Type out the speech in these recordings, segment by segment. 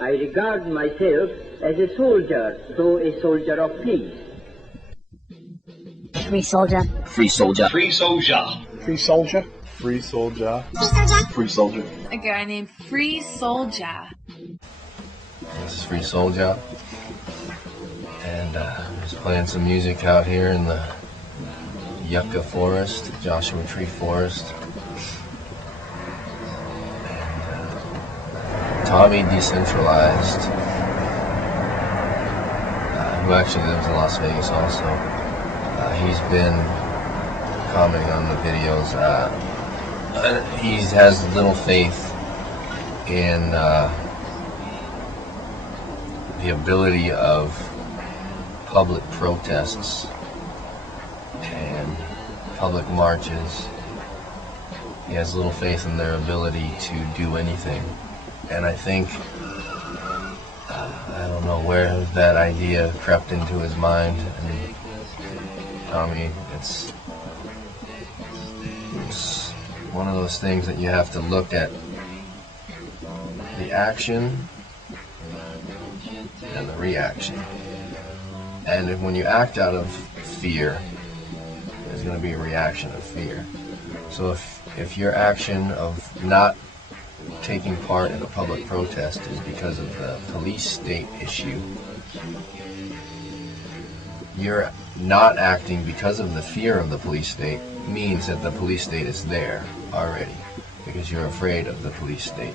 I regard myself as a soldier, though a soldier of peace. Free soldier. Free soldier. Free soldier. Free soldier. Free soldier. Free soldier. A guy named Freesouljah. This is freesouljah, and just playing some music out here in the yucca forest, Joshua Tree Forest. And Tommy Decentralized, who actually lives in Las Vegas also, he's been commenting on the videos. He has little faith in the ability of public protests and public marches. He has little faith in their ability to do anything. And I think, I don't know where that idea crept into his mind. And Tommy, it's one of those things that you have to look at the action and the reaction. And when you act out of fear, there's going to be a reaction of fear. So if your action of not taking part in a public protest is because of the police state issue, you're not acting because of the fear of the police state means that the police state is there already, because you're afraid of the police state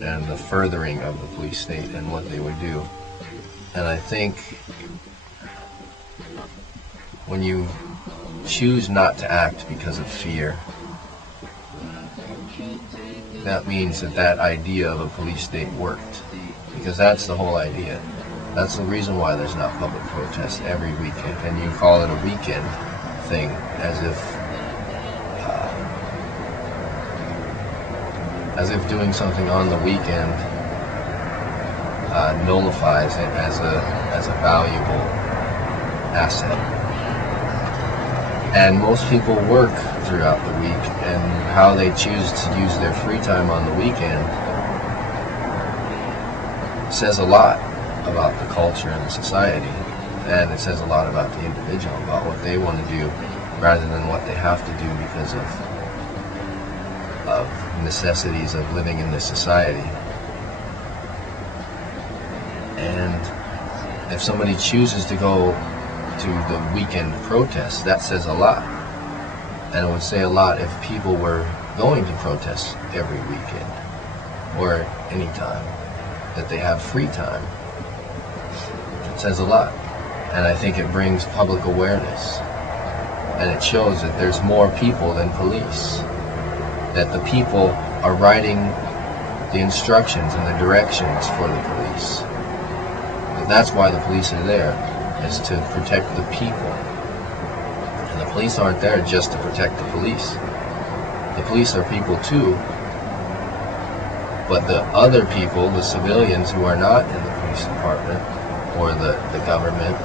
and the furthering of the police state and what they would do. And I think when you choose not to act because of fear, that means that that idea of a police state worked, because that's the whole idea. That's the reason why there's not public protests every weekend, and you call it a weekend thing as if doing something on the weekend nullifies it as a valuable asset. And most people work throughout the week, and how they choose to use their free time on the weekend says a lot about the culture and the society, and it says a lot about the individual, about what they want to do rather than what they have to do because of necessities of living in this society. And if somebody chooses to go to the weekend protest, that says a lot. And it would say a lot if people were going to protest every weekend or any time, that they have free time. It says a lot. And I think it brings public awareness. And it shows that there's more people than police. That the people are writing the instructions and the directions for the police. But that's why the police are there, is to protect the people. And the police aren't there just to protect the police. The police are people too, but the other people, the civilians who are not in the police department or the government,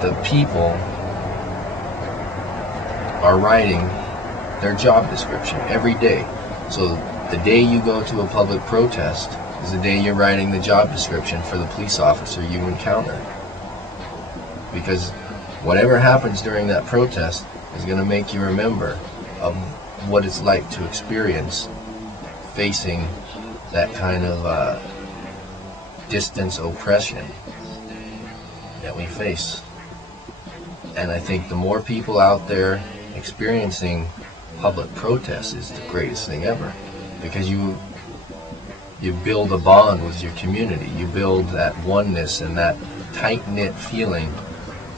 the people are writing their job description every day. So the day you go to a public protest is the day you're writing the job description for the police officer you encounter. Because whatever happens during that protest is going to make you remember of what it's like to experience facing that kind of distance oppression that we face. And I think the more people out there experiencing public protest is the greatest thing ever, because you build a bond with your community. You build that oneness and that tight-knit feeling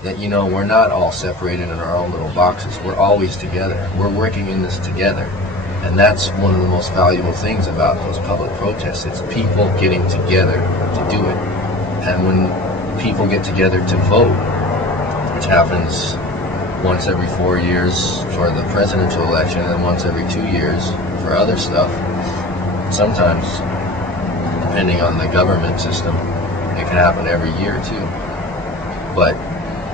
that, you know, we're not all separated in our own little boxes. We're always together. We're working in this together. And that's one of the most valuable things about those public protests. It's people getting together to do it. And when people get together to vote, which happens once every 4 years for the presidential election and once every 2 years for other stuff, sometimes, depending on the government system, it can happen every year too. But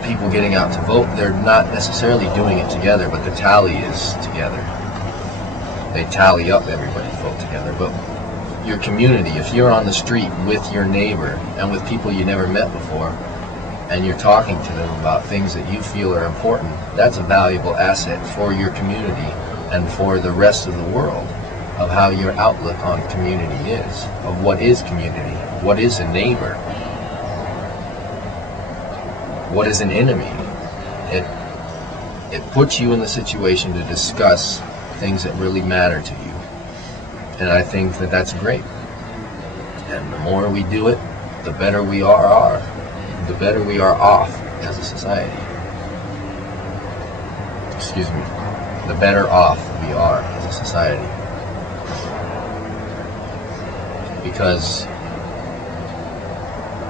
people getting out to vote, they're not necessarily doing it together, but the tally is together. they tally up everybody's vote together. But your community, if you're on the street with your neighbor and with people you never met before, and you're talking to them about things that you feel are important, that's a valuable asset for your community and for the rest of the world, of how your outlook on community is, of what is community, what is a neighbor, what is an enemy. It puts you in the situation to discuss things that really matter to you. And I think that that's great. And the more we do it, the better we are the better we are off as a society. Excuse me. The better off we are as a society. Because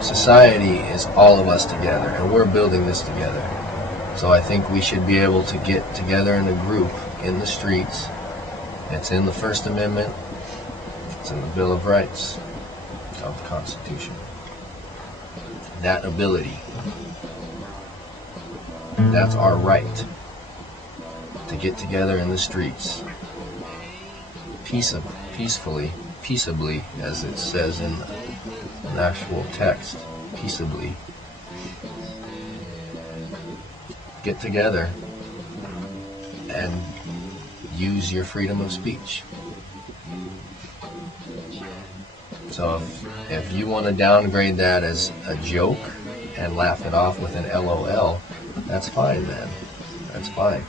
society is all of us together, and we're building this together. So I think we should be able to get together in a group in the streets. It's in the First Amendment. It's in the Bill of Rights of the Constitution. That ability, that's our right to get together in the streets peacefully, as it says in an actual text, peaceably. Get together and use your freedom of speech. So if you want to downgrade that as a joke and laugh it off with an LOL, that's fine, man. That's fine.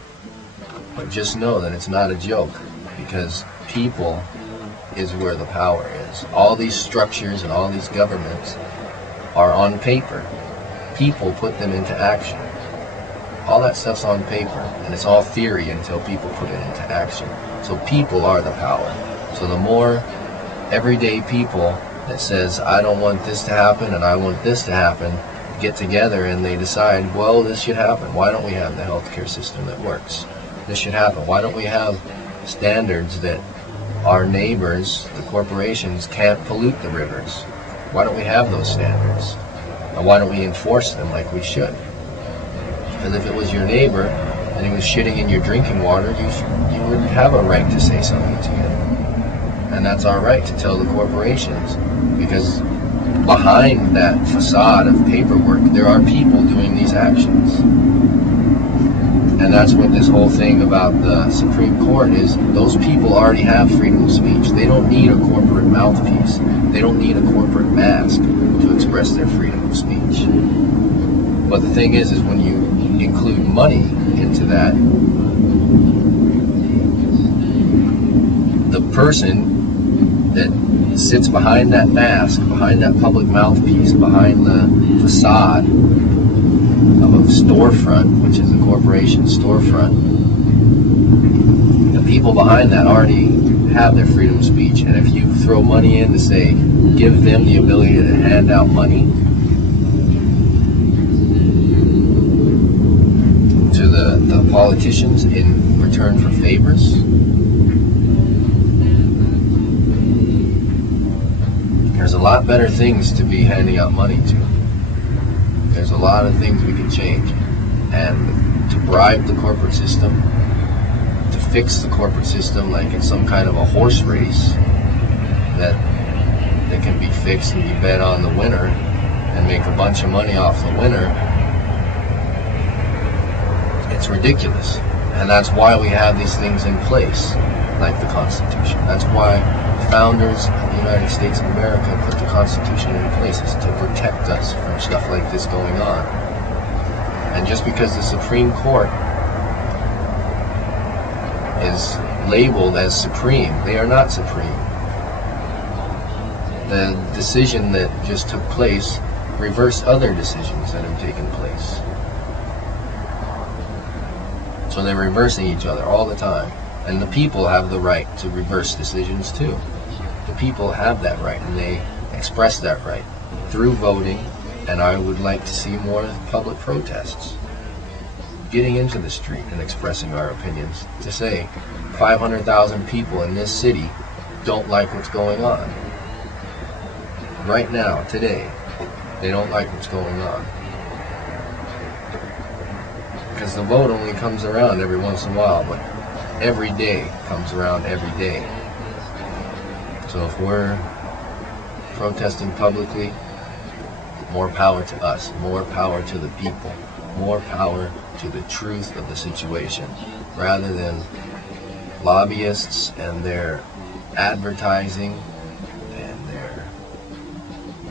But just know that it's not a joke, because people is where the power is. All these structures and all these governments are on paper. People put them into action. All that stuff's on paper, and it's all theory until people put it into action. So people are the power. So the more everyday people that says, I don't want this to happen and I want this to happen, get together and they decide, well, this should happen. Why don't we have the healthcare system that works? This should happen. Why don't we have standards that our neighbors, the corporations, can't pollute the rivers? Why don't we have those standards? And why don't we enforce them like we should? Because if it was your neighbor and he was shitting in your drinking water, you wouldn't have a right to say something to him. And that's our right to tell the corporations, because behind that facade of paperwork, there are people doing these actions. And that's what this whole thing about the Supreme Court is. Those people already have freedom of speech. They don't need a corporate mouthpiece. They don't need a corporate mask to express their freedom of speech. But the thing is when you include money into that, the person that sits behind that mask, behind that public mouthpiece, behind the facade of a storefront, which is a corporation storefront, the people behind that already have their freedom of speech. And if you throw money in to say, give them the ability to hand out money to the politicians in return for favors, there's a lot better things to be handing out money to. There's a lot of things we can change. And to bribe the corporate system, to fix the corporate system like it's some kind of a horse race that can be fixed and be bet on the winner and make a bunch of money off the winner, it's ridiculous. And that's why we have these things in place, like the Constitution. That's why founders of the United States of America put the Constitution in place, is to protect us from stuff like this going on. And just because the Supreme Court is labeled as supreme, they are not supreme. The decision that just took place reversed other decisions that have taken place. So they're reversing each other all the time. And the people have the right to reverse decisions too. The people have that right, and they express that right through voting. And I would like to see more public protests, getting into the street and expressing our opinions, to say 500,000 people in this city don't like what's going on. Right now, today, they don't like what's going on. Because the vote only comes around every once in a while, but every day comes around every day. So if we're protesting publicly, more power to us, more power to the people, more power to the truth of the situation, rather than lobbyists and their advertising and their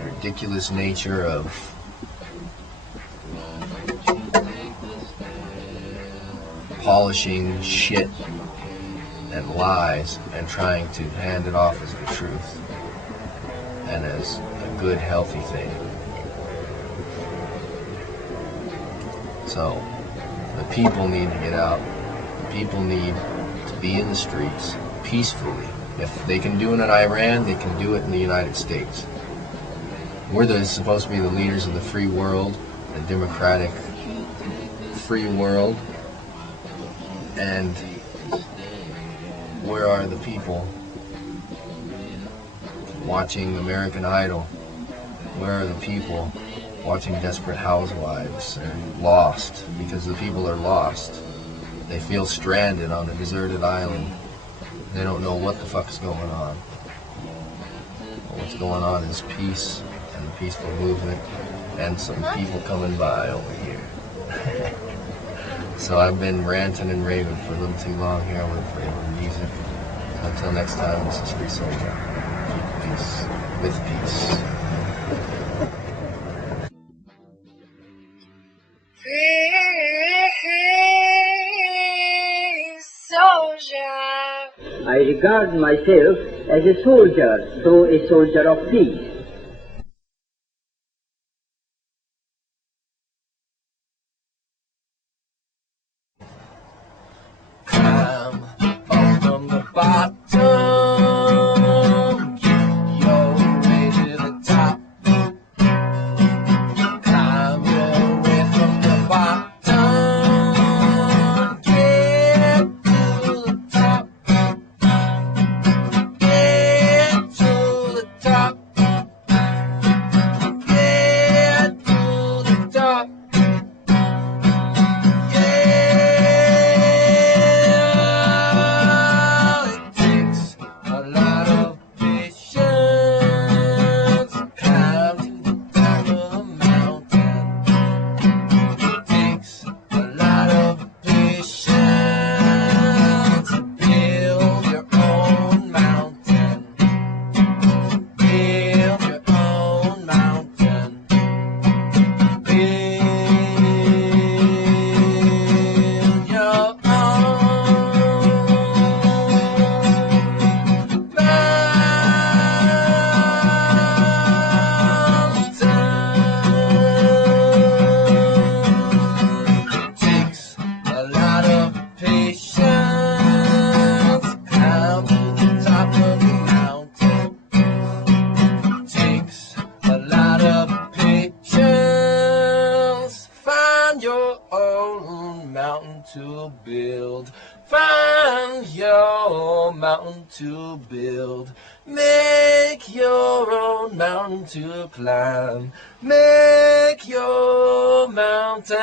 ridiculous nature of polishing shit and lies and trying to hand it off as the truth and as a good, healthy thing. So, the people need to get out. The people need to be in the streets peacefully. If they can do it in Iran, they can do it in the United States. We're supposed to be the leaders of the free world, the democratic free world. And where are the people watching American Idol? Where are the people watching Desperate Housewives? They're lost because the people are lost. They feel stranded on a deserted island. They don't know what the fuck is going on. What's going on is peace and the peaceful movement and some people coming by over here. So I've been ranting and raving for a little too long here with favorite music. So until next time, this is Free Soulja. Keep peace with peace. Free soldier. I regard myself as a soldier, though a soldier of peace. Climb up from the bottom, get your way to the top. Climb your way from the bottom, get to the top. Get to the top. Get to the top. To build, find your mountain to build, make your own mountain to climb, make your mountain.